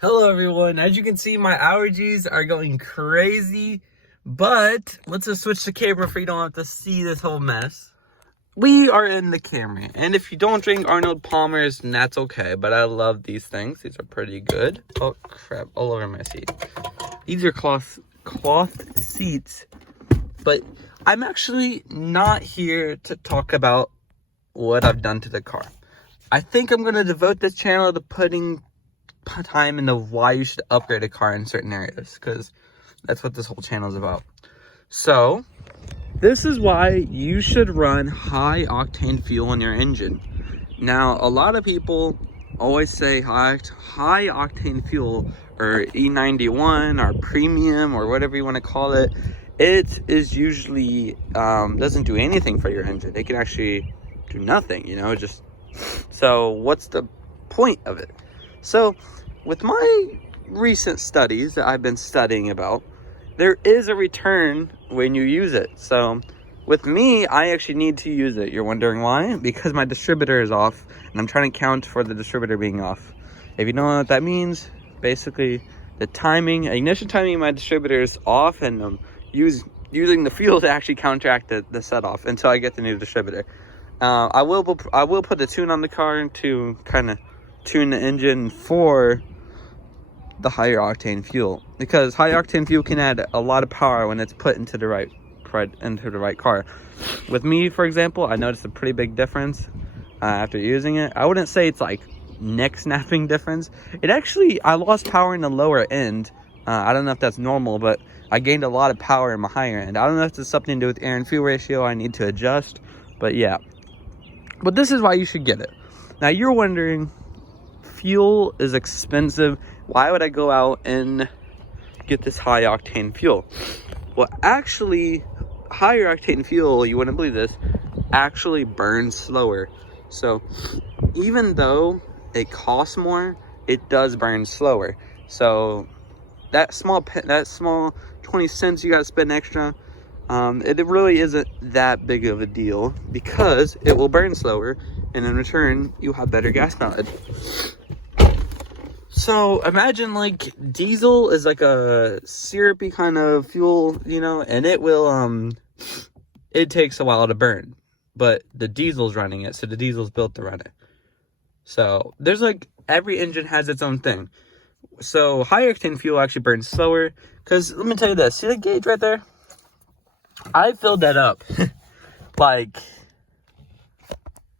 Hello everyone, as you can see my allergies are going crazy, but let's just switch the camera for you don't have to see this whole mess. We are in the Camry, and if you don't drink Arnold Palmer's, then that's okay, but I love these things. These are pretty good. Oh crap, all over my seat. These are cloth seats, but I'm actually not here to talk about what I've done to the car. I think I'm going to devote this channel to putting time into why you should upgrade a car in certain areas, because that's what this whole channel is about. So this is why you should run high octane fuel in your engine. Now a lot of people always say high octane fuel, or E91 or premium or whatever you want to call it. It is usually doesn't do anything for your engine. It can actually do nothing, just so what's the point of it? So with my recent studies that I've been studying about, there is a return when you use it. So with me, I actually need to use it. You're wondering why? Because my distributor is off, and I'm trying to count for the distributor being off. If you don't know what that means, basically the ignition timing of my distributor is off, and I'm using the fuel to actually counteract the set off until I get the new distributor. I will put a tune on the car to kind of tune the engine for the higher octane fuel, because high octane fuel can add a lot of power when it's put into the right car. With me, for example, I noticed a pretty big difference after using it. I wouldn't say it's like neck snapping difference. I lost power in the lower end. I don't know if that's normal, but I gained a lot of power in my higher end. I don't know if it's something to do with air and fuel ratio I need to adjust, but yeah. But this is why you should get it. Now you're wondering, fuel is expensive. Why would I go out and get this high octane fuel? Well, actually, higher octane fuel, you wouldn't believe this, actually burns slower. So even though it costs more, it does burn slower. So that small 20 cents you got to spend extra, it really isn't that big of a deal, because it will burn slower, and in return you have better gas mileage. So imagine like diesel is like a syrupy kind of fuel, and it takes a while to burn, but the diesel's running it, so the diesel's built to run it. So there's like, every engine has its own thing. So high octane fuel actually burns slower, because let me tell you this, see the gauge right there? I filled that up like,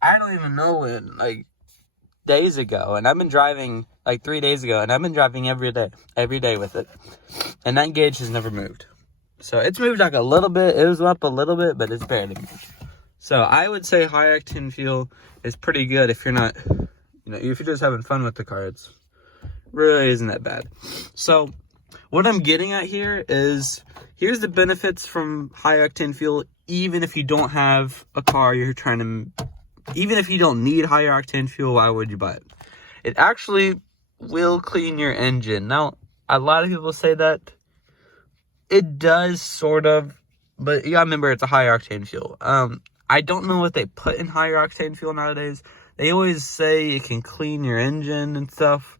I don't even know when, like days ago, and I've been driving like 3 days ago, and I've been driving every day with it, and that gauge has never moved. So it's moved like a little bit, it was up a little bit, but it's barely moved. So I would say high octane fuel is pretty good if you're not, if you're just having fun with the car. It's really isn't that bad. So what I'm getting at here is, here's the benefits from high octane fuel. Even if you don't have a car even if you don't need higher octane fuel, why would you buy it? It actually will clean your engine. Now, a lot of people say that it does sort of, but you gotta remember it's a high octane fuel. I don't know what they put in higher octane fuel nowadays. They always say it can clean your engine and stuff.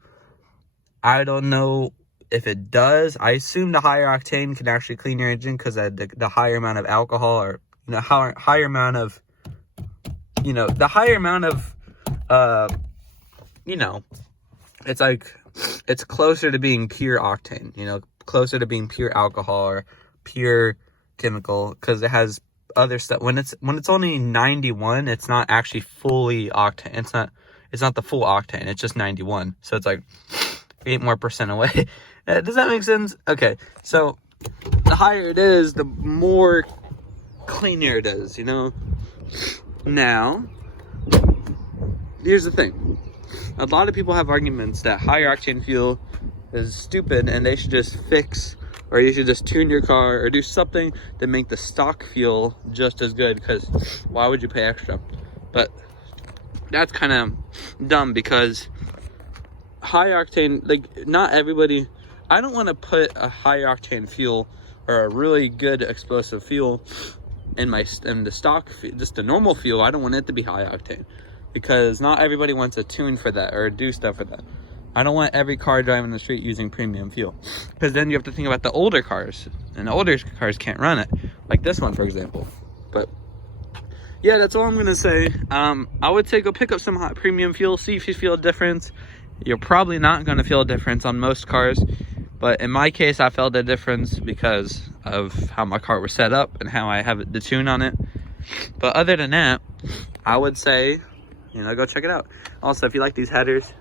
I don't know if it does. I assume the higher octane can actually clean your engine, because the higher amount of alcohol, or higher amount of, the higher amount of, it's like, it's closer to being pure octane, closer to being pure alcohol or pure chemical, because it has other stuff. When it's only 91, it's not actually fully octane. It's not the full octane. It's just 91. So it's like 8% more away. Does that make sense? Okay. So the higher it is, the more cleaner it is, Now, here's the thing. A lot of people have arguments that higher octane fuel is stupid, and they should just fix, or you should just tune your car, or do something to make the stock fuel just as good, because why would you pay extra? But that's kind of dumb, because high octane, like, not everybody, I don't want to put a high octane fuel or a really good explosive fuel in the stock, just the normal fuel. I don't want it to be high octane, because not everybody wants a tune for that or do stuff for that. I don't want every car driving the street using premium fuel, because then you have to think about the older cars, and the older cars can't run it, like this one, for example. But yeah, that's all I'm gonna say. I would say go pick up some hot premium fuel, see if you feel a difference. You're probably not gonna feel a difference on most cars, but in my case, I felt a difference because of how my car was set up and how I have the tune on it. But other than that, I would say, you know, go check it out. Also, if you like these headers,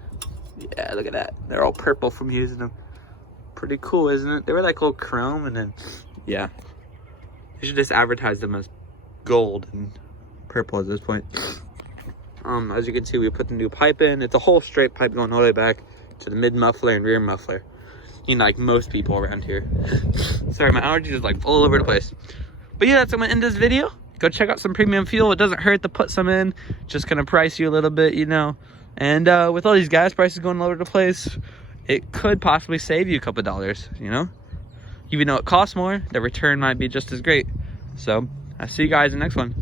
yeah, look at that. They're all purple from using them. Pretty cool, isn't it? They were like old chrome, and then, yeah. You should just advertise them as gold and purple at this point. As you can see, we put the new pipe in. It's a whole straight pipe going all the way back to the mid muffler and rear muffler. You know, like most people around here. Sorry, my allergies is like all over the place. But yeah, that's how I'm gonna end this video. Go check out some premium fuel. It doesn't hurt to put some in. Just gonna price you a little bit, you know. And with all these gas prices going all over the place, it could possibly save you a couple dollars, you know. Even though it costs more, the return might be just as great. So I'll see you guys in the next one.